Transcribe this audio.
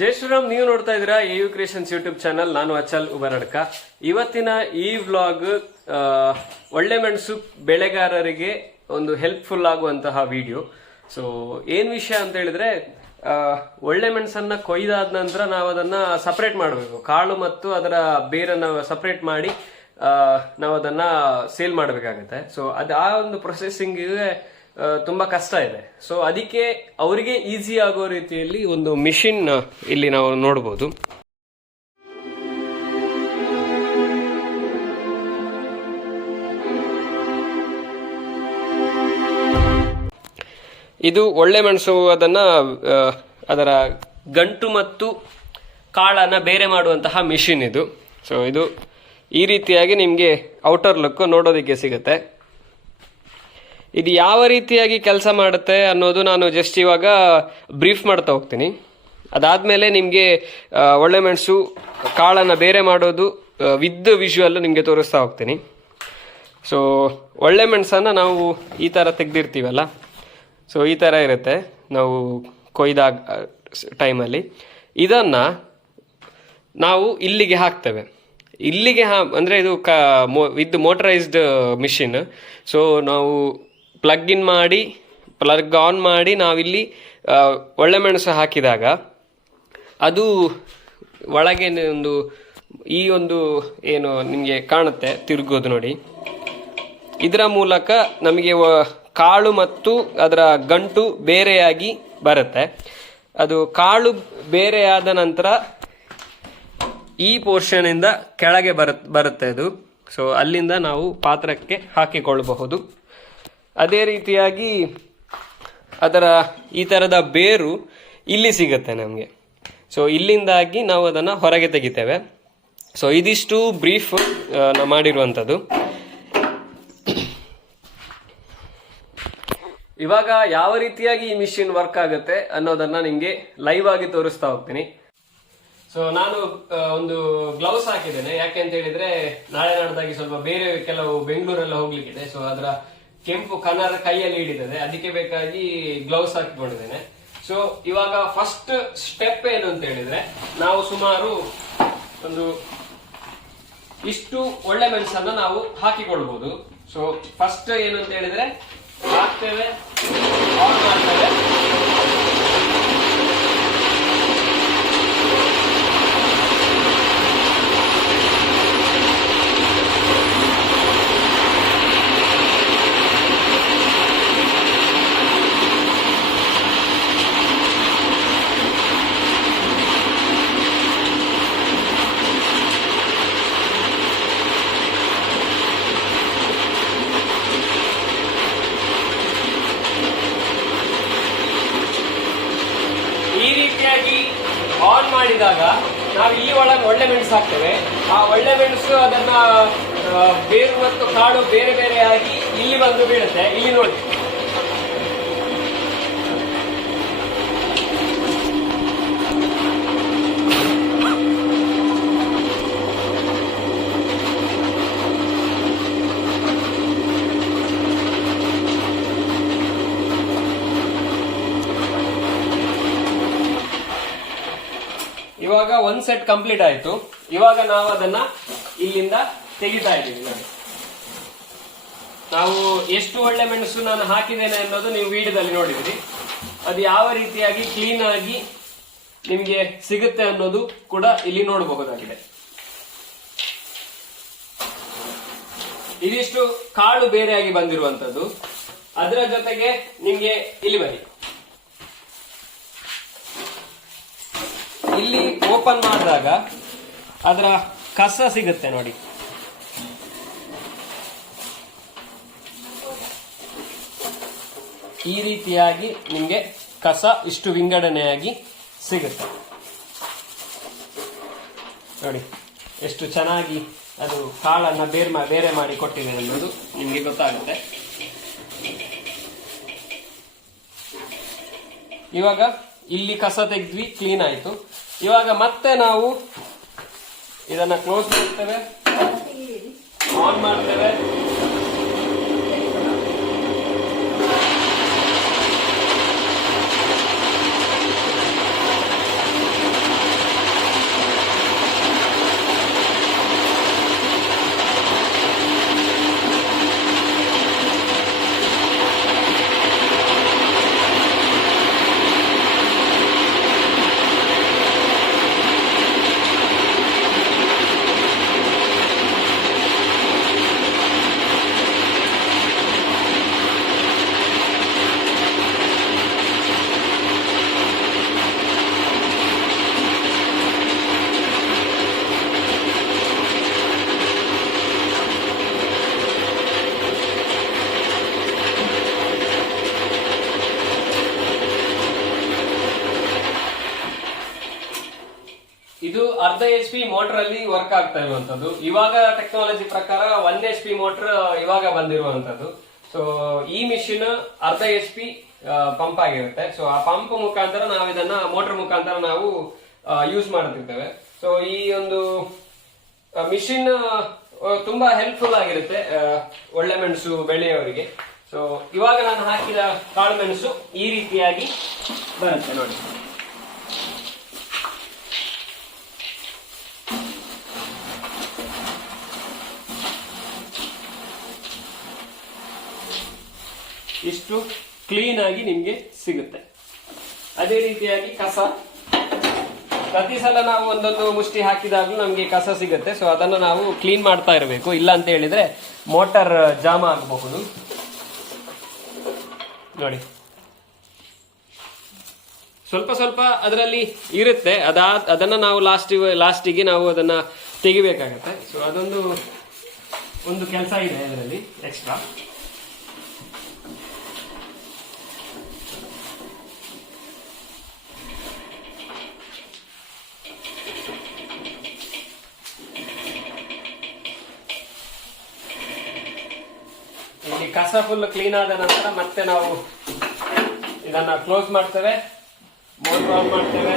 ಜೈ ಶ್ರೀರಾಮ್. ನೀವು ನೋಡ್ತಾ ಇದ್ದೀರಾ AU ಕ್ರಿಯೇಷನ್ಸ್ ಯೂಟ್ಯೂಬ್ ಚಾನಲ್. ನಾನು ಅಚಲ್ ಉಬರಡ್ಕ. ಇವತ್ತಿನ ಈ ವ್ಲಾಗ್ ಒಳ್ಳೆ ಮೆಣಸು ಬೆಳೆಗಾರರಿಗೆ ಒಂದು ಹೆಲ್ಪ್ಫುಲ್ ಆಗುವಂತಹ ವಿಡಿಯೋ. ಸೊ ಏನ್ ವಿಷಯ ಅಂತ ಹೇಳಿದ್ರೆ, ಒಳ್ಳೆ ಮೆಣಸನ್ನ ಕೊಯ್ದಾದ ನಂತರ ನಾವು ಅದನ್ನ ಸಪರೇಟ್ ಮಾಡಬೇಕು. ಕಾಳು ಮತ್ತು ಅದರ ಬೇರನ್ನ ಸಪರೇಟ್ ಮಾಡಿ ನಾವು ಅದನ್ನ ಸೇಲ್ ಮಾಡಬೇಕಾಗುತ್ತೆ. ಸೊ ಆ ಒಂದು ಪ್ರೊಸೆಸಿಂಗಿಗೆ ತುಂಬಾ ಕಷ್ಟ ಇದೆ. ಸೊ ಅದಕ್ಕೆ ಅವರಿಗೆ ಈಸಿ ಆಗೋ ರೀತಿಯಲ್ಲಿ ಒಂದು ಮಿಷಿನ್ ಇಲ್ಲಿ ನಾವು ನೋಡಬಹುದು. ಇದು ಒಳ್ಳೆ ಮೆಣಸು ಅದರ ಗಂಟು ಮತ್ತು ಕಾಳನ್ನ ಬೇರೆ ಮಾಡುವಂತಹ ಮಿಷಿನ್ ಇದು. ಸೊ ಇದು ಈ ರೀತಿಯಾಗಿ ನಿಮಗೆ ಔಟರ್ ಲುಕ್ ನೋಡೋದಕ್ಕೆ ಸಿಗುತ್ತೆ. ಇದು ಯಾವ ರೀತಿಯಾಗಿ ಕೆಲಸ ಮಾಡುತ್ತೆ ಅನ್ನೋದು ನಾನು ಜಸ್ಟ್ ಇವಾಗ ಬ್ರೀಫ್ ಮಾಡ್ತಾ ಹೋಗ್ತೀನಿ. ಅದಾದಮೇಲೆ ನಿಮಗೆ ಒಳ್ಳೆ ಮೆಣಸು ಕಾಳನ್ನು ಬೇರೆ ಮಾಡೋದು ವಿತ್ ವಿಜುವಲ್ ನಿಮಗೆ ತೋರಿಸ್ತಾ ಹೋಗ್ತೀನಿ. ಸೊ ಒಳ್ಳೆ ಮೆಣಸನ್ನು ನಾವು ಈ ಥರ ತೆಗೆದಿರ್ತೀವಲ್ಲ, ಸೊ ಈ ಥರ ಇರುತ್ತೆ ನಾವು ಕೊಯ್ದಾಗ ಟೈಮಲ್ಲಿ. ಇದನ್ನು ನಾವು ಇಲ್ಲಿಗೆ ಹಾಕ್ತೇವೆ. ಇಲ್ಲಿಗೆ ಅಂದರೆ ಇದು ವಿತ್ ಮೋಟರೈಸ್ಡ್ ಮಿಷಿನ್. ಸೊ ನಾವು ಪ್ಲಗ್ ಆನ್ ಮಾಡಿ ನಾವಿಲ್ಲಿ ಒಳ್ಳೆ ಮೆಣಸು ಹಾಕಿದಾಗ ಅದು ಒಳಗೆ ಒಂದು ಏನು ನಿಮಗೆ ಕಾಣುತ್ತೆ ತಿರುಗೋದು ನೋಡಿ. ಇದರ ಮೂಲಕ ನಮಗೆ ಕಾಳು ಮತ್ತು ಅದರ ಗಂಟು ಬೇರೆಯಾಗಿ ಬರುತ್ತೆ. ಅದು ಕಾಳು ಬೇರೆಯಾದ ನಂತರ ಈ ಪೋರ್ಷನಿಂದ ಕೆಳಗೆ ಬರುತ್ತೆ ಅದು. ಸೊ ಅಲ್ಲಿಂದ ನಾವು ಪಾತ್ರಕ್ಕೆ ಹಾಕಿಕೊಳ್ಳಬಹುದು. ಅದೇ ರೀತಿಯಾಗಿ ಅದರ ಈ ಥರದ ಬೇರು ಇಲ್ಲಿ ಸಿಗುತ್ತೆ ನಮಗೆ. ಸೊ ಇಲ್ಲಿಂದಾಗಿ ನಾವು ಅದನ್ನು ಹೊರಗೆ ತೆಗಿತೇವೆ. ಸೊ ಇದಿಷ್ಟು ಬ್ರೀಫ್ ಮಾಡಿರುವಂಥದ್ದು. ಇವಾಗ ಯಾವ ರೀತಿಯಾಗಿ ಈ ಮಿಷಿನ್ ವರ್ಕ್ ಆಗುತ್ತೆ ಅನ್ನೋದನ್ನ ನಿಮಗೆ ಲೈವ್ ಆಗಿ ತೋರಿಸ್ತಾ ಹೋಗ್ತೀನಿ. ಸೊ ನಾನು ಒಂದು ಗ್ಲೌಸ್ ಹಾಕಿದ್ದೇನೆ. ಯಾಕೆ ಅಂತ ಹೇಳಿದ್ರೆ ನಾಳೆ ನಾಡ್ದಾಗಿ ಸ್ವಲ್ಪ ಬೇರೆ ಕೆಲವು ಬೆಂಗಳೂರೆಲ್ಲ ಹೋಗ್ಲಿಕ್ಕಿದೆ. ಸೊ ಅದರ ಕೆಂಪು ಕಲರ್ ಕೈಯಲ್ಲಿ ಹಿಡಿತದೆ, ಅದಕ್ಕೆ ಬೇಕಾಗಿ ಗ್ಲೌಸ್ ಹಾಕಿಕೊಂಡಿದ್ದೇನೆ. ಸೊ ಇವಾಗ ಫಸ್ಟ್ ಸ್ಟೆಪ್ ಏನು ಅಂತ ಹೇಳಿದ್ರೆ, ನಾವು ಸುಮಾರು ಒಂದು ಇಷ್ಟು ಒಳ್ಳೆ ಮೆಣಸನ್ನ ನಾವು ಹಾಕಿಕೊಳ್ಬಹುದು. ಸೊ ಫಸ್ಟ್ ಏನು ಅಂತ ಹೇಳಿದ್ರೆ ಹಾಕ್ತೇವೆ, ಆನ್ ಮಾಡ್ತೇವೆ. ಆನ್ ಮಾಡಿದಾಗ ನಾವು ಈ ಒಳಗೆ ಒಳ್ಳೆ ಮೆಣಸು ಹಾಕ್ತೇವೆ. ಆ ಒಳ್ಳೆ ಮೆಣಸು ಅದನ್ನ ಬೇರು ಮತ್ತು ಕಾಳು ಬೇರೆ ಬೇರೆಯಾಗಿ ಇಲ್ಲಿ ಬಂದು ಬೀಳುತ್ತೆ. ಇಲ್ಲಿ ನೋಡಿ, ಇವಾಗ ಒಂದ್ ಸೆಟ್ ಕಂಪ್ಲೀಟ್ ಆಯ್ತು. ಇವಾಗ ನಾವು ಅದನ್ನ ಇಲ್ಲಿಂದ ತೆಗಿತಾ ಇದ್ದೀವಿ. ನಾವು ಎಷ್ಟು ಒಳ್ಳೆ ಮೆಣಸು ನಾನು ಹಾಕಿದ್ದೇನೆ ಅನ್ನೋದು ನೀವು ವಿಡಿಯೋದಲ್ಲಿ ನೋಡಿದ್ರಿ. ಅದು ಯಾವ ರೀತಿಯಾಗಿ ಕ್ಲೀನ್ ಆಗಿ ನಿಮ್ಗೆ ಸಿಗುತ್ತೆ ಅನ್ನೋದು ಕೂಡ ಇಲ್ಲಿ ನೋಡಬಹುದಾಗಿದೆ. ಇದಿಷ್ಟು ಕಾಳು ಬೇರೆಯಾಗಿ ಬಂದಿರುವಂತದ್ದು. ಅದರ ಜೊತೆಗೆ ನಿಮ್ಗೆ ಇಲ್ಲಿ ಬನ್ನಿ, ಇಲ್ಲಿ ಓಪನ್ ಮಾಡಿದಾಗ ಅದರ ಕಸ ಸಿಗುತ್ತೆ ನೋಡಿ. ಈ ರೀತಿಯಾಗಿ ನಿಮಗೆ ಕಸ ಇಷ್ಟು ವಿಂಗಡಣೆಯಾಗಿ ಸಿಗುತ್ತೆ ನೋಡಿ. ಎಷ್ಟು ಚೆನ್ನಾಗಿ ಅದು ಕಾಳನ್ನ ಬೇರೆ ಮಾಡಿ ಕೊಟ್ಟಿದೆ ಅನ್ನೋದು ನಿಮಗೆ ಗೊತ್ತಾಗುತ್ತೆ. ಇವಾಗ ಇಲ್ಲಿ ಕಸ ತೆಗೆದ್ವಿ, ಕ್ಲೀನ್ ಆಯ್ತು. ಇವಾಗ ಮತ್ತೆ ನಾವು ಇದನ್ನ ಕ್ಲೋಸ್ ಮಾಡ್ತೇವೆ, ಆನ್ ಮಾಡ್ತೇವೆ. ಇದು ಅರ್ಧ HP ಮೋಟರ್ ಅಲ್ಲಿ ವರ್ಕ್ ಆಗ್ತಾ ಇರುವಂತದ್ದು. ಇವಾಗ ಟೆಕ್ನಾಲಜಿ ಪ್ರಕಾರ 1 HP ಮೋಟರ್ ಇವಾಗ ಬಂದಿರುವಂತದ್ದು. ಸೊ ಈ ಮಿಷಿನ್ ಅರ್ಧ HP ಪಂಪ್ ಆಗಿರುತ್ತೆ. ಸೊ ಆ ಪಂಪ್ ಮುಖಾಂತರ ನಾವು ಇದನ್ನ ಮೋಟರ್ ಮುಖಾಂತರ ನಾವು ಯೂಸ್ ಮಾಡುತ್ತಿದ್ದೇವೆ. ಸೊ ಈ ಒಂದು ಮಿಷಿನ್ ತುಂಬಾ ಹೆಲ್ಪ್ಫುಲ್ ಆಗಿರುತ್ತೆ ಒಳ್ಳೆ ಮೆಣಸು ಬೆಳೆಯವರಿಗೆ. ಸೊ ಇವಾಗ ನಾನು ಹಾಕಿದ ಕಾಳು ಮೆಣಸು ಈ ರೀತಿಯಾಗಿ ಬರುತ್ತೆ ನೋಡಿ. ಇಷ್ಟು ಕ್ಲೀನ್ ಆಗಿ ನಿಮ್ಗೆ ಸಿಗುತ್ತೆ. ಅದೇ ರೀತಿಯಾಗಿ ಕಸ, ಪ್ರತಿ ಸಲ ನಾವು ಒಂದೊಂದು ಮುಷ್ಟಿ ಹಾಕಿದಾಗ್ಲೂ ನಮ್ಗೆ ಕಸ ಸಿಗುತ್ತೆ. ಸೊ ಅದನ್ನು ನಾವು ಕ್ಲೀನ್ ಮಾಡ್ತಾ ಇರಬೇಕು, ಇಲ್ಲ ಅಂತ ಹೇಳಿದ್ರೆ ಮೋಟಾರ್ ಜಾಮ್ ಆಗಬಹುದು. ನೋಡಿ ಸ್ವಲ್ಪ ಸ್ವಲ್ಪ ಅದರಲ್ಲಿ ಇರುತ್ತೆ, ಅದನ್ನ ನಾವು ಲಾಸ್ಟಿಗೆ ನಾವು ಅದನ್ನ ತೆಗಿಬೇಕಾಗತ್ತೆ. ಸೊ ಒಂದು ಕೆಲಸ ಇದೆ ಅದರಲ್ಲಿ ಎಕ್ಸ್ಟ್ರಾ. ಇಲ್ಲಿ ಕಸ ಫುಲ್ ಕ್ಲೀನ್ ಆದ ನಂತರ ಮತ್ತೆ ನಾವು ಇದನ್ನ ಕ್ಲೋಸ್ ಮಾಡ್ತೇವೆ, ಮೋಟರ್ ಆನ್ ಮಾಡ್ತೇವೆ.